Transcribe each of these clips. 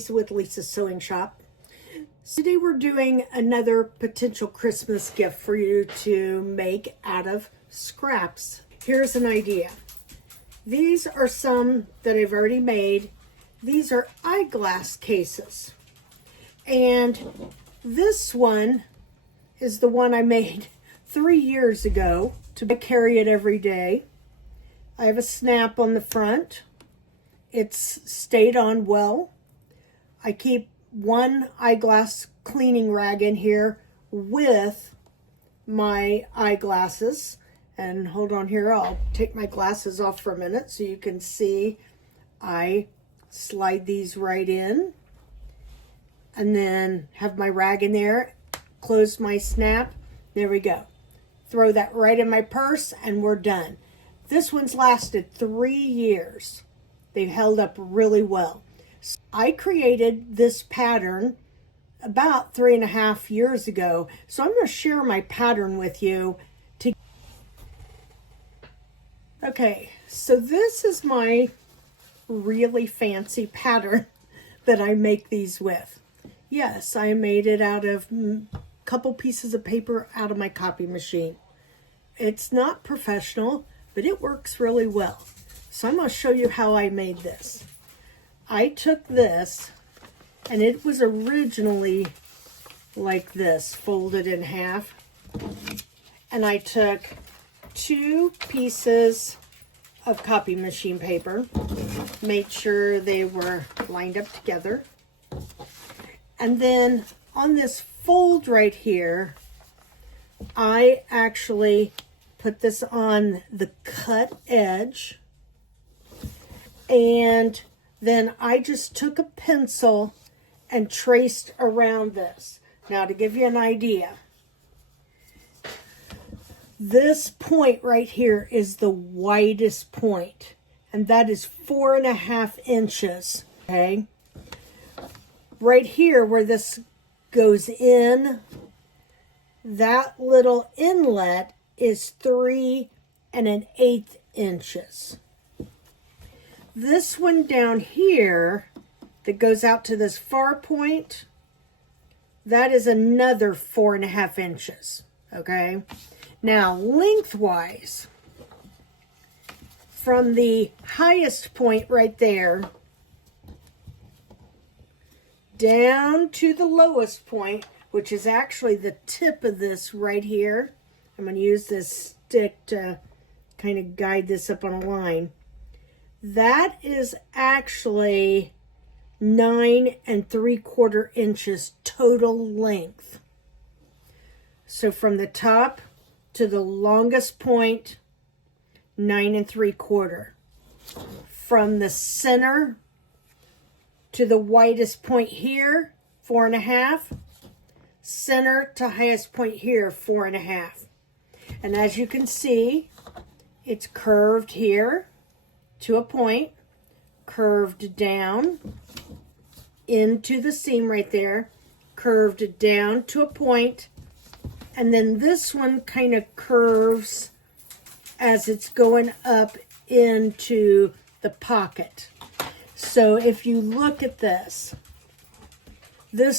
Lisa with Lisa's Sewing Shop. Today we're doing another potential Christmas gift for you to make out of scraps. Here's an idea. These are some that I've already made. These are eyeglass cases. And this one is the one I made 3 years ago to carry it every day. I have a snap on the front. It's stayed on well. I keep one eyeglass cleaning rag in here with my eyeglasses. And hold on here, I'll take my glasses off for a minute so you can see. I slide these right in and then have my rag in there, close my snap. There we go. Throw that right in my purse and we're done. This one's lasted 3 years. They've held up really well. So I created this pattern about 3.5 years ago. So I'm going to share my pattern with you. Okay, so this is my really fancy pattern that I make these with. Yes, I made it out of a couple pieces of paper out of my copy machine. It's not professional, but it works really well. So I'm going to show you how I made this. I took this, and it was originally like this, folded in half. And I took 2 pieces of copy machine paper, made sure they were lined up together. And then on this fold right here, I actually put this on the cut edge. And then I just took a pencil and traced around this. Now to give you an idea, this point right here is the widest point, and that is 4.5 inches, okay? Right here where this goes in, that little inlet is 3 1/8 inches. This one down here that goes out to this far point, that is another 4.5 inches, okay? Now, lengthwise, from the highest point right there down to the lowest point, which is actually the tip of this right here. I'm going to use this stick to kind of guide this up on a line. That is actually 9 3/4 inches total length. So from the top to the longest point, 9 3/4. From the center to the widest point here, 4.5. Center to highest point here, 4.5. And as you can see, it's curved here to a point, curved down into the seam right there, curved down to a point, and then this one kind of curves as it's going up into the pocket. So if you look at this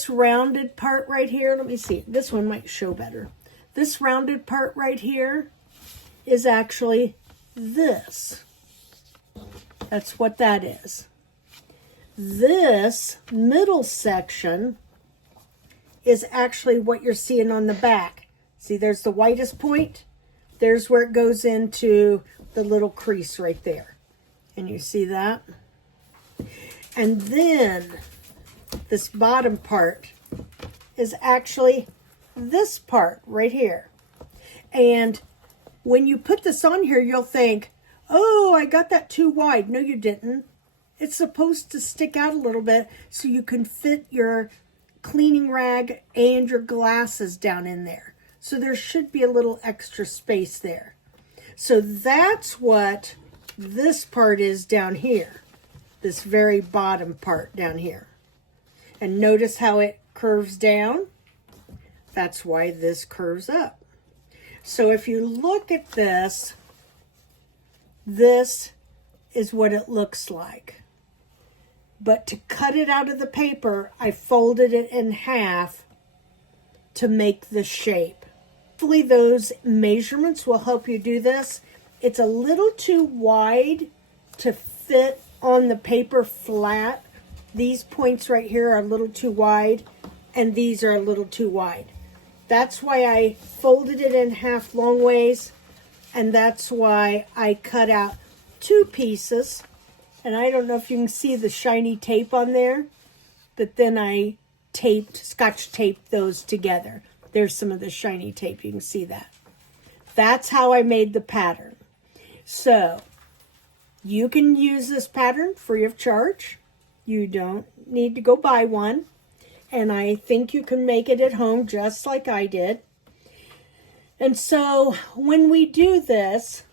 rounded part right here, let me see, this one might show better. This rounded part right here is actually this. That's what that is. This middle section is actually what you're seeing on the back. See, there's the widest point. There's where it goes into the little crease right there. And you see that? And then this bottom part is actually this part right here. And when you put this on here, you'll think, oh, I got that too wide. No, you didn't. It's supposed to stick out a little bit so you can fit your cleaning rag and your glasses down in there. So there should be a little extra space there. So that's what this part is down here. This very bottom part down here. And notice how it curves down? That's why this curves up. So if you look at this, this is what it looks like. But to cut it out of the paper, I folded it in half to make the shape. Hopefully those measurements will help you do this. It's a little too wide to fit on the paper flat. These points right here are a little too wide, and these are a little too wide. That's why I folded it in half long ways, and that's why I cut out 2 pieces. And I don't know if you can see the shiny tape on there, but then I scotch taped those together. There's some of the shiny tape, you can see that. That's how I made the pattern. So, you can use this pattern free of charge. You don't need to go buy one. And I think you can make it at home just like I did. And so, when we do this,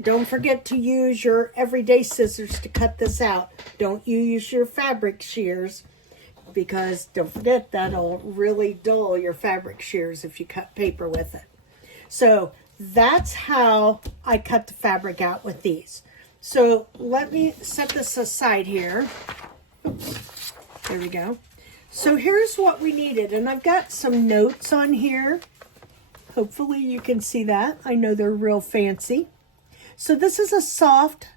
don't forget to use your everyday scissors to cut this out. Don't use your fabric shears, because don't forget, that'll really dull your fabric shears if you cut paper with it. So that's how I cut the fabric out with these. So let me set this aside here. Oops, there we go. So here's what we needed, and I've got some notes on here. Hopefully you can see that. I know they're real fancy. So this is a soft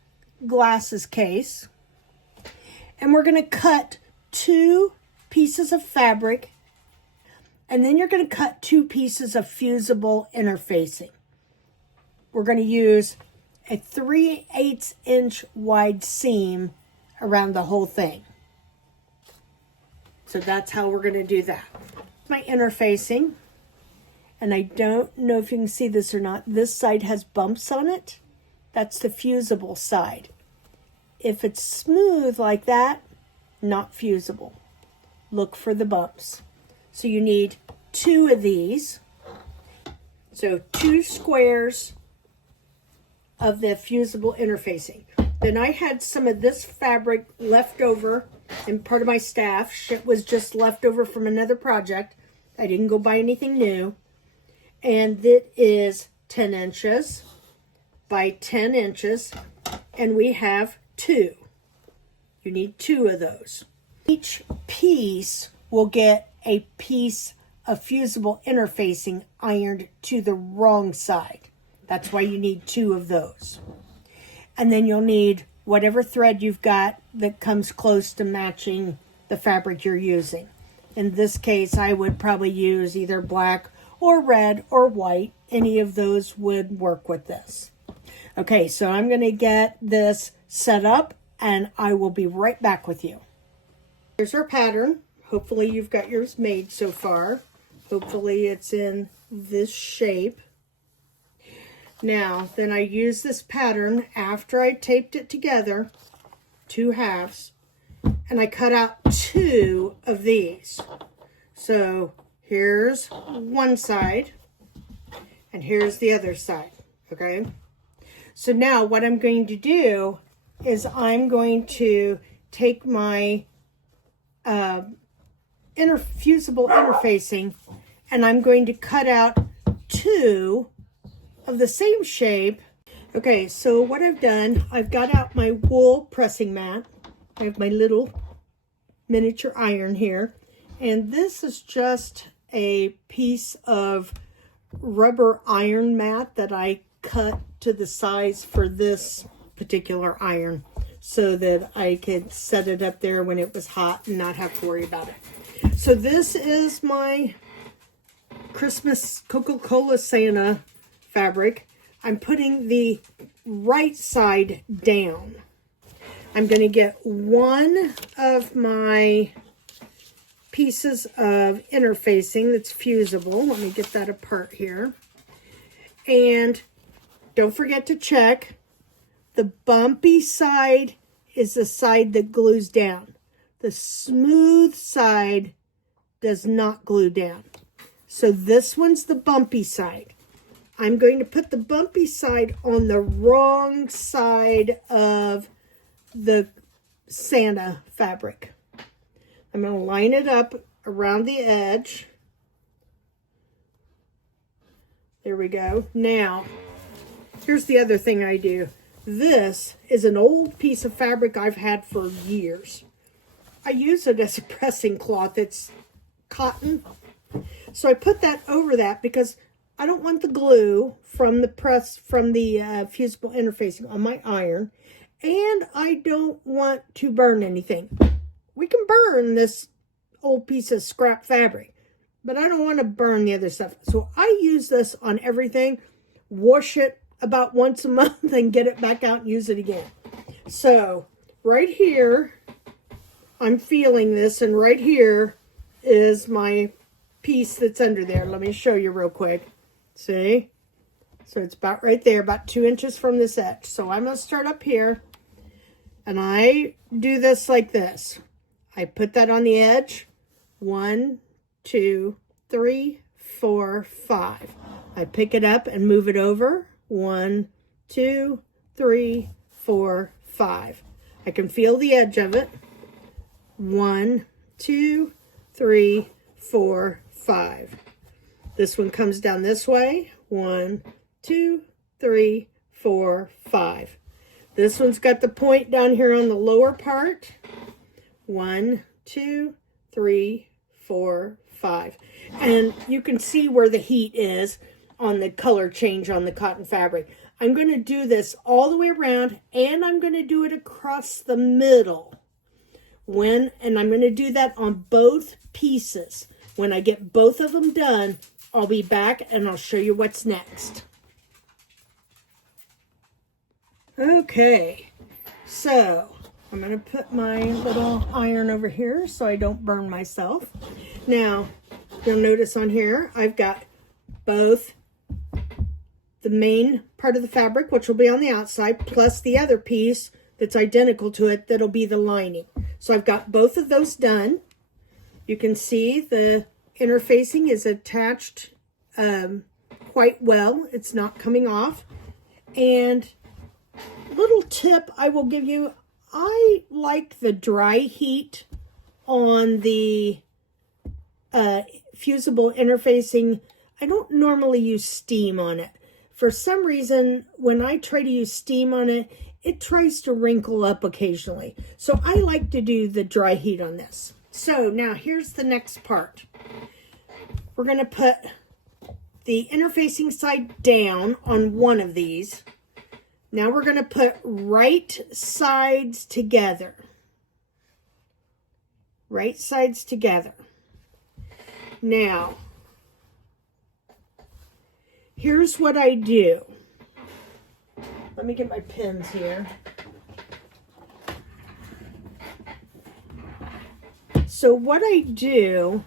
glasses case, and we're going to cut 2 pieces of fabric, and then you're going to cut 2 pieces of fusible interfacing. We're going to use a 3/8 inch wide seam around the whole thing. So that's how we're going to do that. My interfacing, and I don't know if you can see this or not, this side has bumps on it. That's the fusible side. If it's smooth like that, not fusible. Look for the bumps. So you need 2 of these. So 2 squares of the fusible interfacing. Then I had some of this fabric left over in part of my staff. Shit was just left over from another project. I didn't go buy anything new. And it is 10 inches by 10 inches. And we have 2. You need 2 of those. Each piece will get a piece of fusible interfacing ironed to the wrong side. That's why you need 2 of those. And then you'll need whatever thread you've got that comes close to matching the fabric you're using. In this case, I would probably use either black or red or white. Any of those would work with this. Okay, so I'm going to get this set up, and I will be right back with you. Here's our pattern. Hopefully you've got yours made so far. Hopefully it's in this shape. Now, then I use this pattern after I taped it together, 2 halves, and I cut out 2 of these. So here's one side, and here's the other side, okay? So now what I'm going to do is I'm going to take my fusible interfacing, and I'm going to cut out 2 of the same shape. Okay, so what I've done, I've got out my wool pressing mat. I have my little miniature iron here, and this is just a piece of rubber iron mat that I cut to the size for this particular iron so that I could set it up there when it was hot and not have to worry about it. So this is my Christmas Coca-Cola Santa fabric. I'm putting the right side down. I'm going to get one of my pieces of interfacing that's fusible. Let me get that apart here. And don't forget to check. The bumpy side is the side that glues down. The smooth side does not glue down. So this one's the bumpy side. I'm going to put the bumpy side on the wrong side of the Santa fabric. I'm going to line it up around the edge. There we go. Now, here's the other thing I do. This is an old piece of fabric I've had for years. I use it as a pressing cloth. It's cotton. So I put that over that because I don't want the glue from the fusible interfacing on my iron. And I don't want to burn anything. We can burn this old piece of scrap fabric, but I don't want to burn the other stuff. So I use this on everything, wash it about once a month and get it back out and use it again. So right here, I'm feeling this, and right here is my piece that's under there. Let me show you real quick. See? So it's about right there, about 2 inches from this edge. So I'm going to start up here, and I do this like this. I put that on the edge. 1, 2, 3, 4, 5. I pick it up and move it over. 1, 2, 3, 4, 5. I can feel the edge of it. 1, 2, 3, 4, 5. This one comes down this way. 1, 2, 3, 4, 5. This one's got the point down here on the lower part. 1, 2, 3, 4, 5. And you can see where the heat is on the color change on the cotton fabric. I'm going to do this all the way around, and I'm going to do it across the middle. And I'm going to do that on both pieces. When I get both of them done, I'll be back and I'll show you what's next. Okay, so I'm going to put my little iron over here so I don't burn myself. Now, you'll notice on here, I've got both the main part of the fabric, which will be on the outside, plus the other piece that's identical to it, that'll be the lining. So I've got both of those done. You can see the interfacing is attached quite well. It's not coming off. And little tip I will give you, I like the dry heat on the fusible interfacing. I don't normally use steam on it. For some reason, when I try to use steam on it, it tries to wrinkle up occasionally. So I like to do the dry heat on this. So now here's the next part. We're going to put the interfacing side down on one of these. Now we're going to put right sides together. Right sides together. Now, here's what I do. Let me get my pins here. So what I do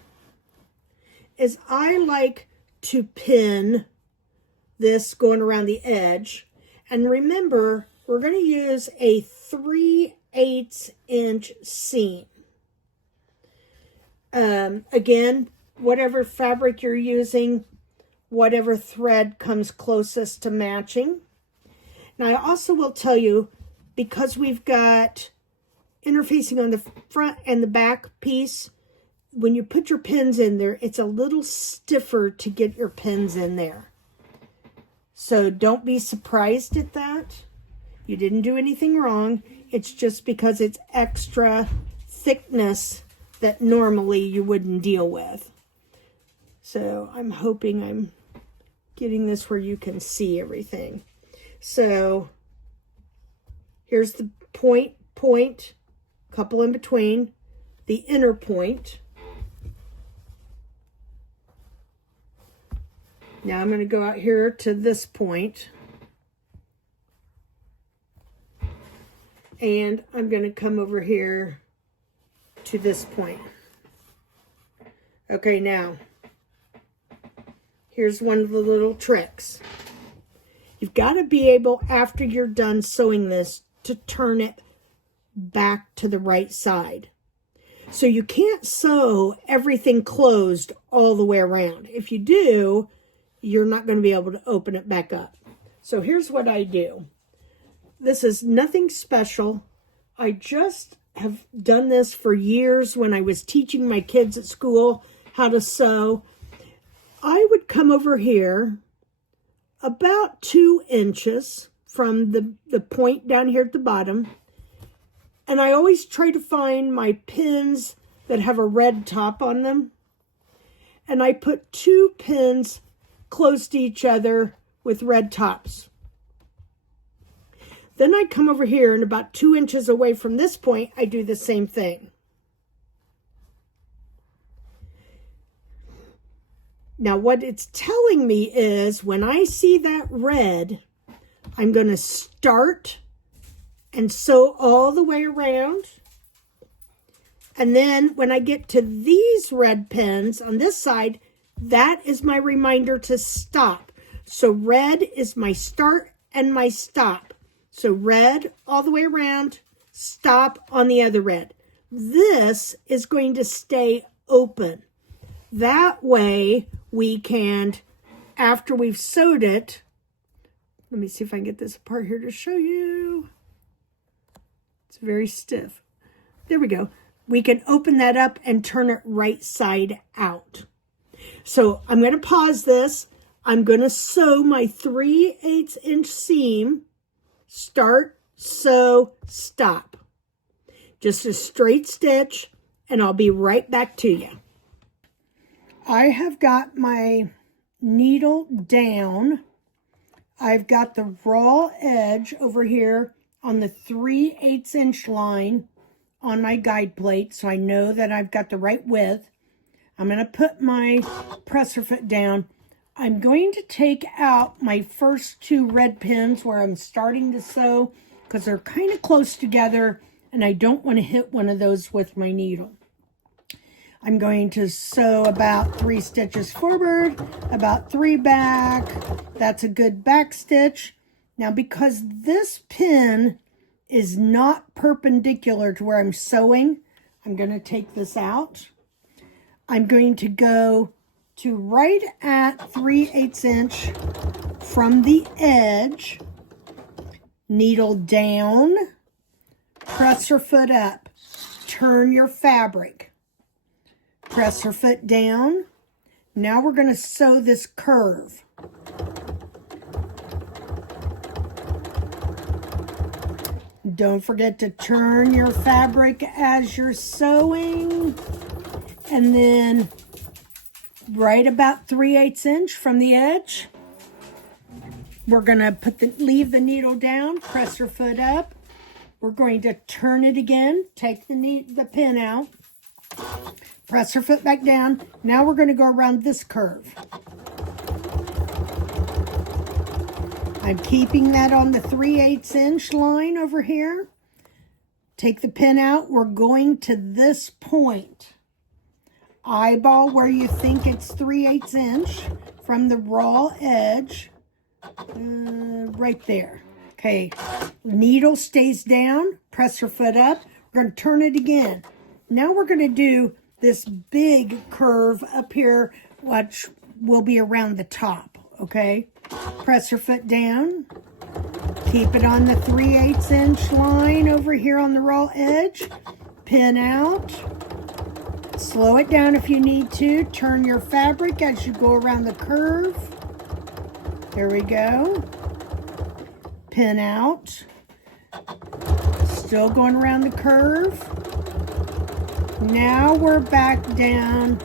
is I like to pin this going around the edge. And remember, we're going to use a 3/8 inch seam. Again, whatever fabric you're using, whatever thread comes closest to matching. Now, I also will tell you, because we've got interfacing on the front and the back piece, when you put your pins in there, it's a little stiffer to get your pins in there. So don't be surprised at that. You didn't do anything wrong. It's just because it's extra thickness that normally you wouldn't deal with. So I'm hoping I'm getting this where you can see everything. So here's the point, couple in between, the inner point. Now I'm going to go out here to this point. And I'm going to come over here to this point. Okay, now, here's one of the little tricks. You've got to be able, after you're done sewing this, to turn it back to the right side. So you can't sew everything closed all the way around. If you do, you're not going to be able to open it back up. So here's what I do. This is nothing special. I just have done this for years when I was teaching my kids at school how to sew. I would come over here about 2 inches from the point down here at the bottom. And I always try to find my pins that have a red top on them. And I put 2 pins close to each other with red tops. Then I come over here and about 2 inches away from this point, I do the same thing. Now what it's telling me is when I see that red, I'm going to start and sew all the way around. And then when I get to these red pins on this side, that is my reminder to stop. So red is my start and my stop. So red all the way around, stop on the other red. This is going to stay open. That way we can, after we've sewed it, let me see if I can get this apart here to show you. It's very stiff. There we go. We can open that up and turn it right side out. So I'm going to pause this. I'm going to sew my 3/8 inch seam. Start, sew, stop. Just a straight stitch, and I'll be right back to you. I have got my needle down. I've got the raw edge over here on the 3/8 inch line on my guide plate, so I know that I've got the right width. I'm going to put my presser foot down. I'm going to take out my first 2 red pins where I'm starting to sew because they're kind of close together and I don't want to hit one of those with my needle. I'm going to sew about 3 stitches forward, about 3 back. That's a good back stitch. Now because this pin is not perpendicular to where I'm sewing, I'm going to take this out. I'm going to go to right at 3/8 inch from the edge, needle down, presser foot up, turn your fabric, presser foot down. Now we're going to sew this curve. Don't forget to turn your fabric as you're sewing. And then right about 3/8 inch from the edge, we're going to leave the needle down, press your foot up. We're going to turn it again, take the pin out, press your foot back down. Now we're going to go around this curve. I'm keeping that on the 3/8 inch line over here. Take the pin out. We're going to this point. Eyeball where you think it's 3/8 inch from the raw edge. Right there. Okay. Needle stays down. Press your foot up. We're going to turn it again. Now we're going to do this big curve up here, which will be around the top. Okay. Press your foot down. Keep it on the 3/8 inch line over here on the raw edge. Pin out. Slow it down if you need to. Turn your fabric as you go around the curve. There we go. Pin out. Still going around the curve. Now we're back down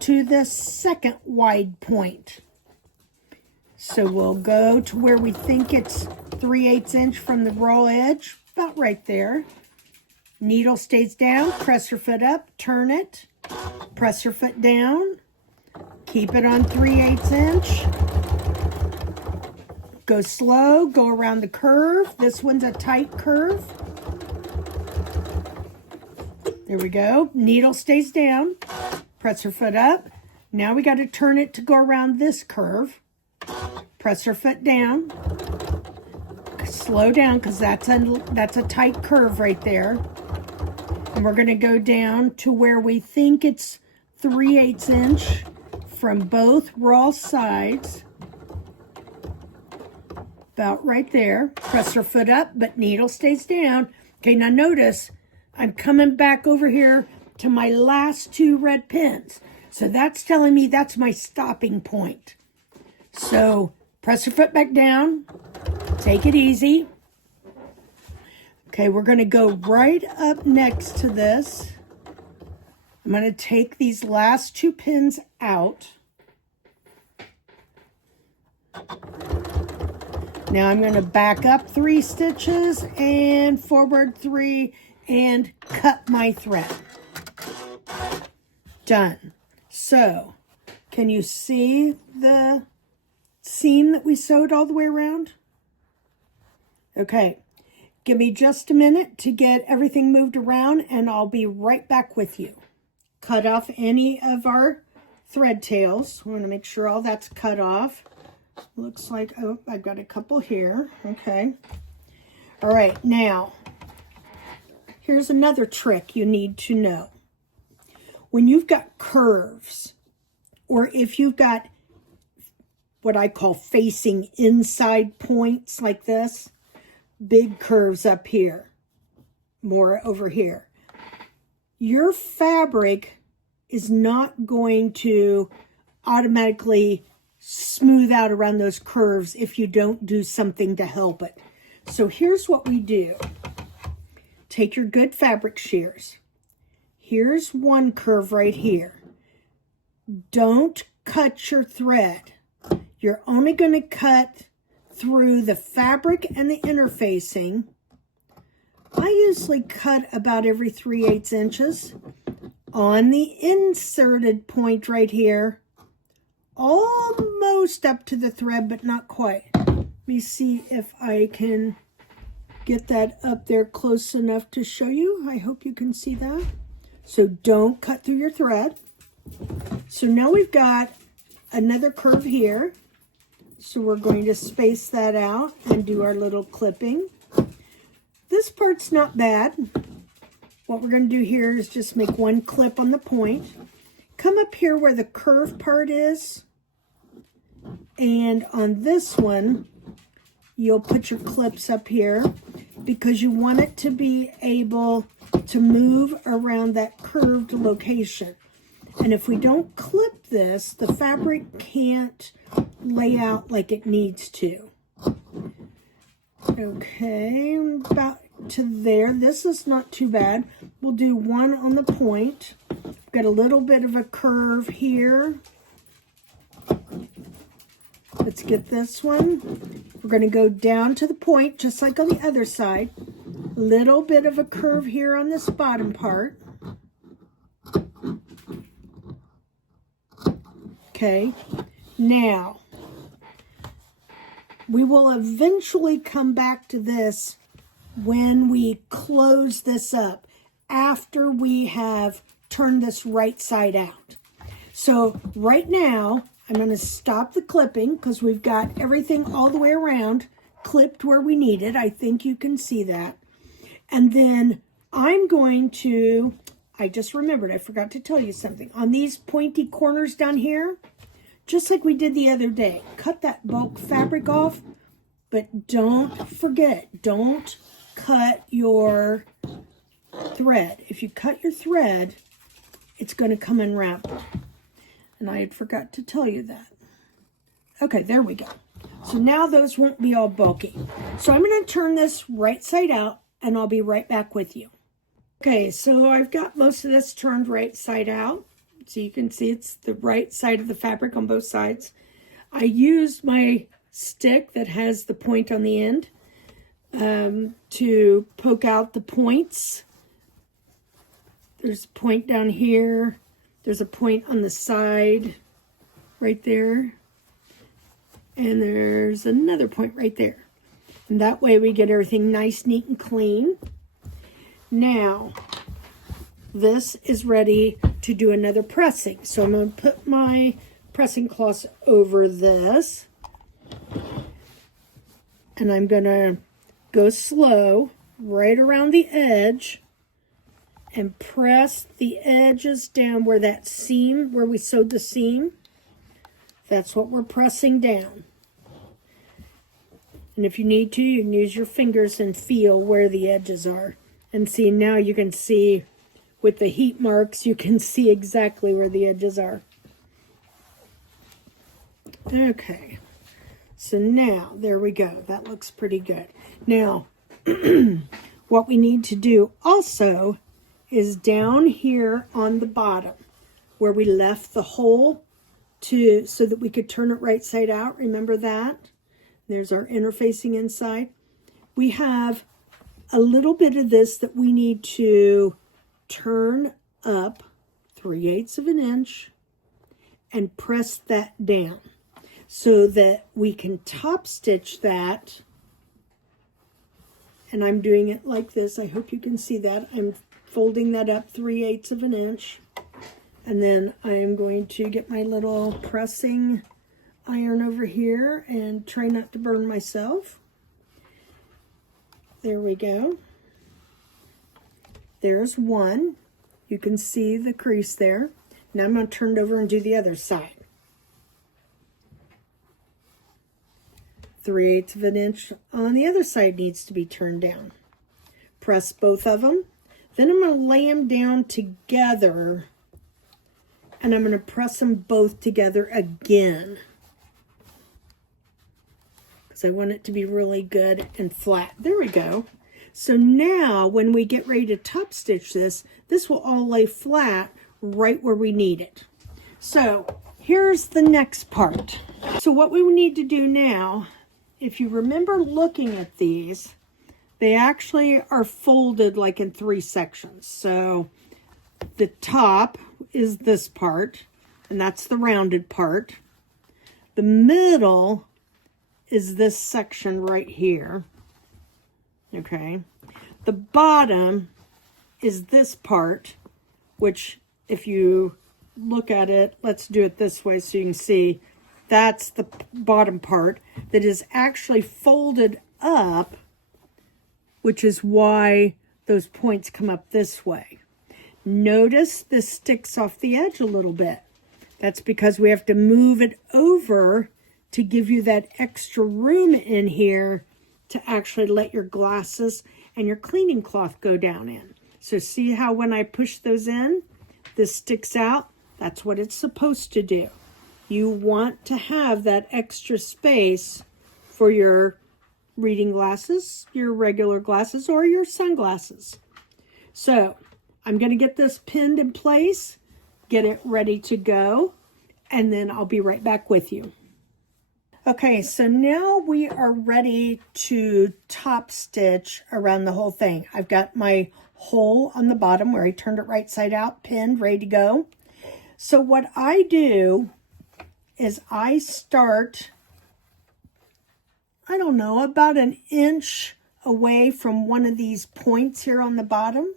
to the second wide point. So we'll go to where we think it's 3/8 inch from the raw edge, about right there. Needle stays down, press your foot up, turn it, press your foot down, keep it on 3/8 inch. Go slow, go around the curve. This one's a tight curve. There we go. Needle stays down, press your foot up. Now we got to turn it to go around this curve. Press your foot down. Slow down because that's a tight curve right there. And we're going to go down to where we think it's 3/8 inch from both raw sides. About right there. Press your foot up, but needle stays down. Okay, now notice I'm coming back over here to my last 2 red pins. So that's telling me that's my stopping point. So press your foot back down. Take it easy. Okay, we're going to go right up next to this. I'm going to take these last 2 pins out. Now I'm going to back up 3 stitches and forward 3 and cut my thread. Done. So, can you see the seam that we sewed all the way around? Okay, give me just a minute to get everything moved around and I'll be right back with you. Cut off any of our thread tails. We want to make sure all that's cut off. Looks like, oh, I've got a couple here. Okay. All right, now, here's another trick you need to know. When you've got curves, or if you've got what I call facing inside points like this, big curves up here, more over here, your fabric is not going to automatically smooth out around those curves if you don't do something to help it. So here's what we do. Take your good fabric shears. Here's one curve right here. Don't cut your thread. You're only going to cut through the fabric and the interfacing. I usually cut about every 3/8 inches on the inserted point right here, almost up to the thread, but not quite. Let me see if I can get that up there close enough to show you. I hope you can see that. So don't cut through your thread. So now we've got another curve here. So we're going to space that out and do our little clipping. This part's not bad. What we're going to do here is just make one clip on the point. Come up here where the curve part is. And on this one, you'll put your clips up here because you want it to be able to move around that curved location. And if we don't clip this, the fabric can't lay out like it needs to. Okay, about to there. This is not too bad. We'll do one on the point. Got a little bit of a curve here. Let's get this one. We're going to go down to the point, just like on the other side. Little bit of a curve here on this bottom part. Okay, now we will eventually come back to this when we close this up, after we have turned this right side out. So right now, I'm going to stop the clipping because we've got everything all the way around clipped where we need it. I think you can see that. And then I'm going to, I just remembered, I forgot to tell you something. On these pointy corners down here, just like we did the other day, cut that bulk fabric off, but don't forget, don't cut your thread. If you cut your thread, it's going to come unraveled. And I had forgot to tell you that. Okay, there we go. So now those won't be all bulky. So I'm going to turn this right side out and I'll be right back with you. Okay, so I've got most of this turned right side out. So you can see it's the right side of the fabric on both sides. I used my stick that has the point on the end to poke out the points. There's a point down here. There's a point on the side right there. And there's another point right there. And that way we get everything nice, neat, and clean. Now, this is ready to do another pressing. So I'm going to put my pressing cloth over this. And I'm going to go slow right around the edge and press the edges down where that seam, where we sewed the seam. That's what we're pressing down. And if you need to, you can use your fingers and feel where the edges are. And see, now you can see with the heat marks, you can see exactly where the edges are. Okay, So now, there we go. That looks pretty good. Now, what we need to do also is down here on the bottom where we left the hole so that we could turn it right side out. Remember that? There's our interfacing inside. We have a little bit of this that we need to turn up 3/8 of an inch and press that down so that we can top stitch that. And I'm doing it like this. I hope you can see that. I'm folding that up 3/8 of an inch. And then I am going to get my little pressing iron over here and try not to burn myself. There we go. There's one. You can see the crease there. Now I'm going to turn it over and do the other side. 3/8 of an inch on the other side needs to be turned down. Press both of them. Then I'm going to lay them down together and I'm going to press them both together again because I want it to be really good and flat. There we go. So now when we get ready to top stitch this, this will all lay flat right where we need it. So here's the next part. So what we need to do now, if you remember looking at these, they actually are folded like in 3 sections. So the top is this part, and that's the rounded part. The middle is this section right here. Okay. The bottom is this part, which if you look at it, let's do it this way so you can see, that's the bottom part that is actually folded up, which is why those points come up this way. Notice this sticks off the edge a little bit. That's because we have to move it over to give you that extra room in here to actually let your glasses and your cleaning cloth go down in. So see how when I push those in, this sticks out? That's what it's supposed to do. You want to have that extra space for your reading glasses, your regular glasses, or your sunglasses. So I'm going to get this pinned in place, get it ready to go, and then I'll be right back with you. Okay, so now we are ready to top stitch around the whole thing. I've got my hole on the bottom where I turned it right side out, pinned, ready to go. So what I do is I start, I don't know, about an inch away from one of these points here on the bottom.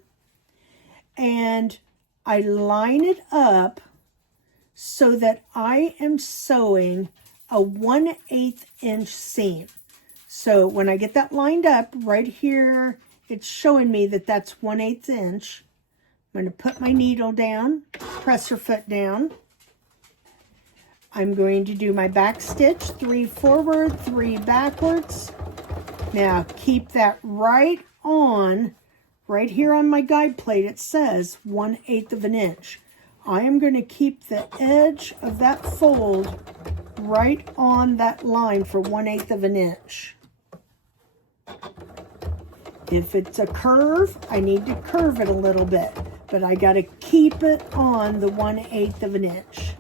And I line it up so that I am sewing a 1/8 inch seam. So when I get that lined up right here, it's showing me that that's 1/8 inch. I'm going to put my needle down, presser foot down. I'm going to do my back stitch, 3 forward, 3 backwards. Now keep that right on, right here on my guide plate, it says 1/8 of an inch. I am going to keep the edge of that fold right on that line for 1/8 of an inch. If it's a curve, I need to curve it a little bit, but I got to keep it on the 1/8 of an inch.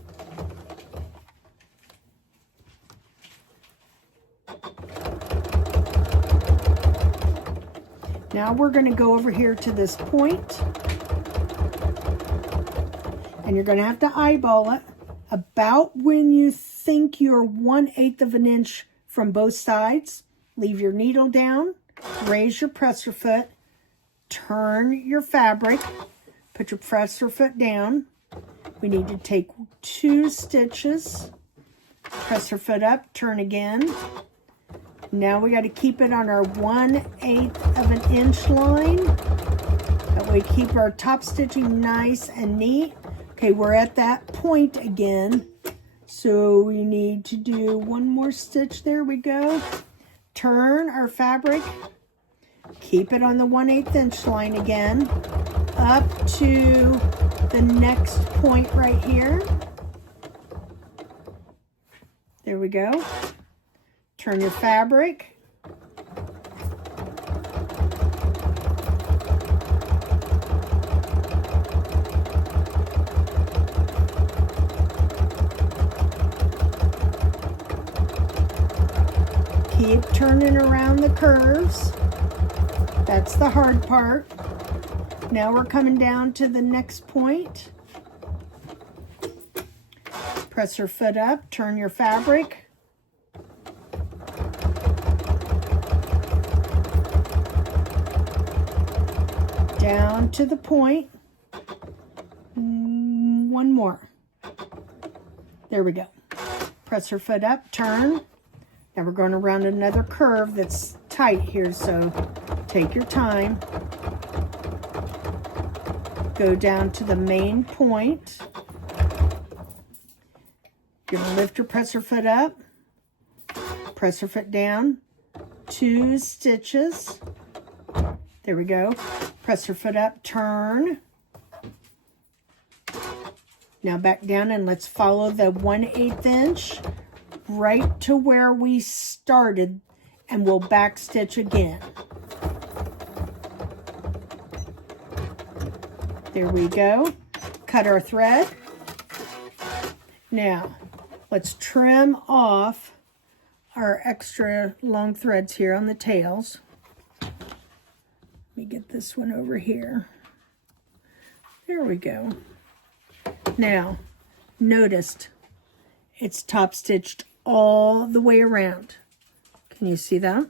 Now we're going to go over here to this point, and you're going to have to eyeball it about when you think you're 1/8 of an inch from both sides. Leave your needle down, raise your presser foot, turn your fabric, put your presser foot down. We need to take 2 stitches, presser foot up, turn again. Now we got to keep it on our 1/8 of an inch line. That way keep our top stitching nice and neat. Okay, we're at that point again. So we need to do 1 more stitch. There we go. Turn our fabric. Keep it on the 1/8 inch line again. Up to the next point right here. There we go. turn your fabric. Keep turning around the curves. That's the hard part. Now we're coming down to the next point. Press your foot up, turn your fabric. Down to the point. One more. There we go. Press your foot up, turn. Now we're going around another curve that's tight here, so take your time. Go down to the main point. You're going to lift your presser foot up, presser foot down, 2 stitches. There we go. Presser foot up, turn. Now back down and let's follow the 1/8 inch right to where we started, and we'll back stitch again. There we go. Cut our thread. Now let's trim off our extra long threads here on the tails. Let me get this one over here. There we go. Now notice it's top stitched all the way around. Can you see that?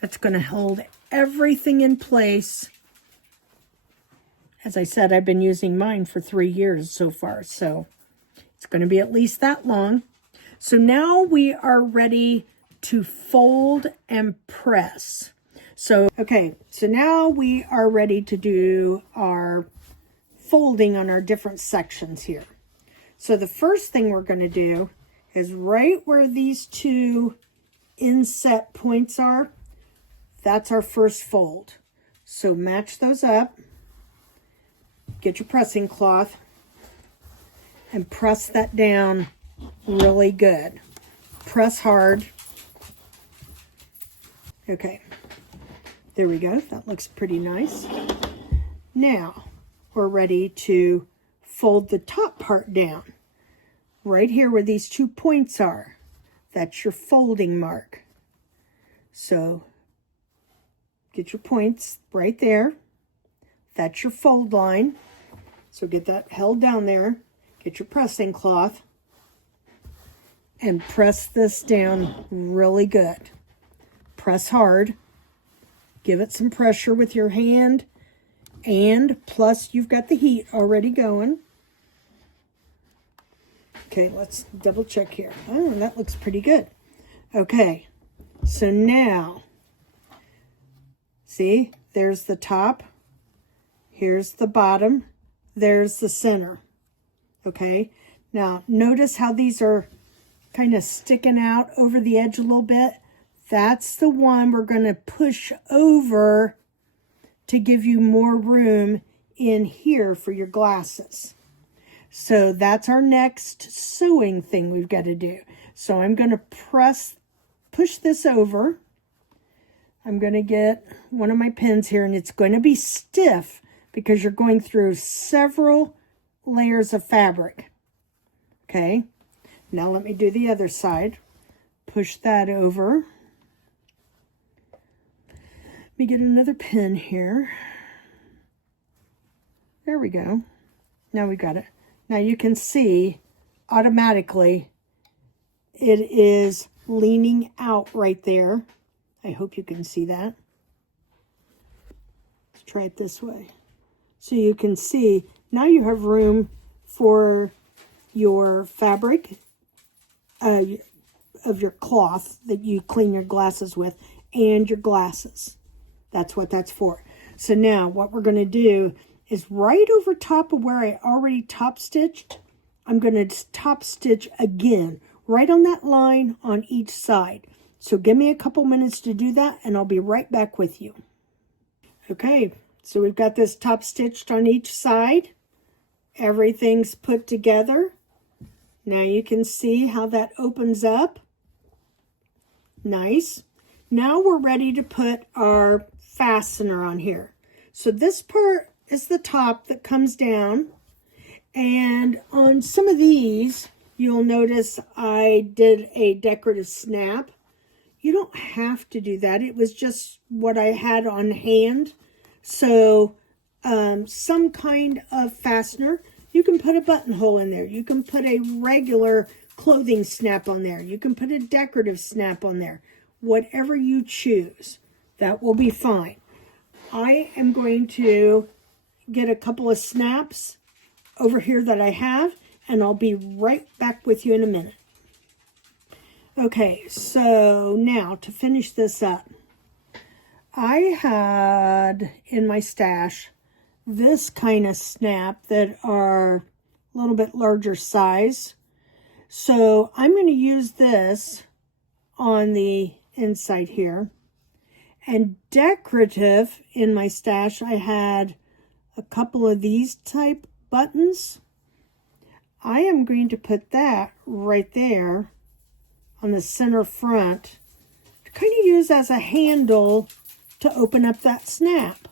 That's going to hold everything in place. As I said, I've been using mine for 3 years so far, so it's going to be at least that long. So now we are ready to fold and press. So, okay, so now we are ready to do our folding on our different sections here. So the first thing we're going to do is right where these 2 inset points are, that's our first fold. So match those up. Get your pressing cloth and press that down really good. Press hard. Okay, there we go. That looks pretty nice. Now we're ready to fold the top part down. Right here where these 2 points are, that's your folding mark. So get your points right there. That's your fold line. So get that held down there. Get your pressing cloth and press this down really good. Press hard. Give it some pressure with your hand, and plus you've got the heat already going. Okay, let's double check here. Oh, that looks pretty good. Okay, so now, see, there's the top, here's the bottom, there's the center. Okay, now notice how these are kind of sticking out over the edge a little bit. That's the one we're going to push over to give you more room in here for your glasses. So that's our next sewing thing we've got to do. So I'm going to push this over. I'm going to get one of my pins here, and it's going to be stiff because you're going through several layers of fabric. Okay, now let me do the other side. Push that over. Let me get another pin here. There we go. Now we got it. Now you can see automatically it is leaning out right there. I hope you can see that. Let's try it this way. So you can see now you have room for your fabric of your cloth that you clean your glasses with and your glasses. That's what that's for. So now what we're going to do is right over top of where I already top stitched, I'm going to top stitch again, right on that line on each side. So give me a couple minutes to do that, and I'll be right back with you. Okay, so we've got this top stitched on each side. Everything's put together. Now you can see how that opens up. Nice. Now we're ready to put our fastener on here. So this part is the top that comes down. And on some of these, you'll notice I did a decorative snap. You don't have to do that. It was just what I had on hand. So some kind of fastener. You can put a buttonhole in there. You can put a regular clothing snap on there. You can put a decorative snap on there. Whatever you choose, that will be fine. I am going to get a couple of snaps over here that I have, and I'll be right back with you in a minute. Okay, so now to finish this up, I had in my stash this kind of snap that are a little bit larger size. So I'm going to use this on the inside here. And decorative in my stash, I had a couple of these type buttons. I am going to put that right there on the center front to kind of use as a handle to open up that snap.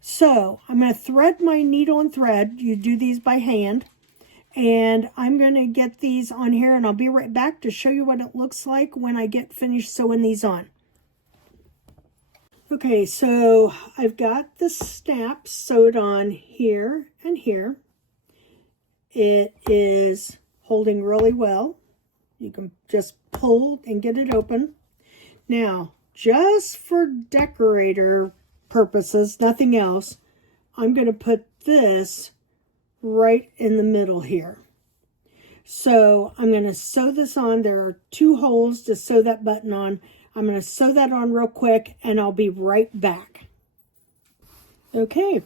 So I'm going to thread my needle and thread. You do these by hand. And I'm going to get these on here, and I'll be right back to show you what it looks like when I get finished sewing these on. Okay, so I've got the snaps sewed on here and here. It is holding really well. You can just pull and get it open. Now, just for decorator purposes, nothing else, I'm going to put this right in the middle here. So I'm going to sew this on. There are 2 holes to sew that button on. I'm going to sew that on real quick, and I'll be right back. Okay,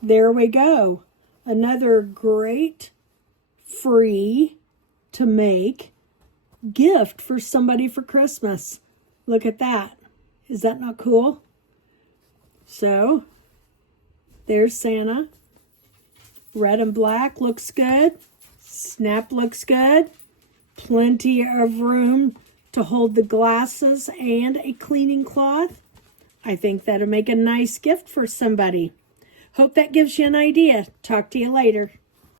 there we go. Another great free to make gift for somebody for Christmas. Look at that. Is that not cool? So, there's Santa. Red and black looks good. Snap looks good. Plenty of room to hold the glasses and a cleaning cloth. I think that'll make a nice gift for somebody. Hope that gives you an idea. Talk to you later.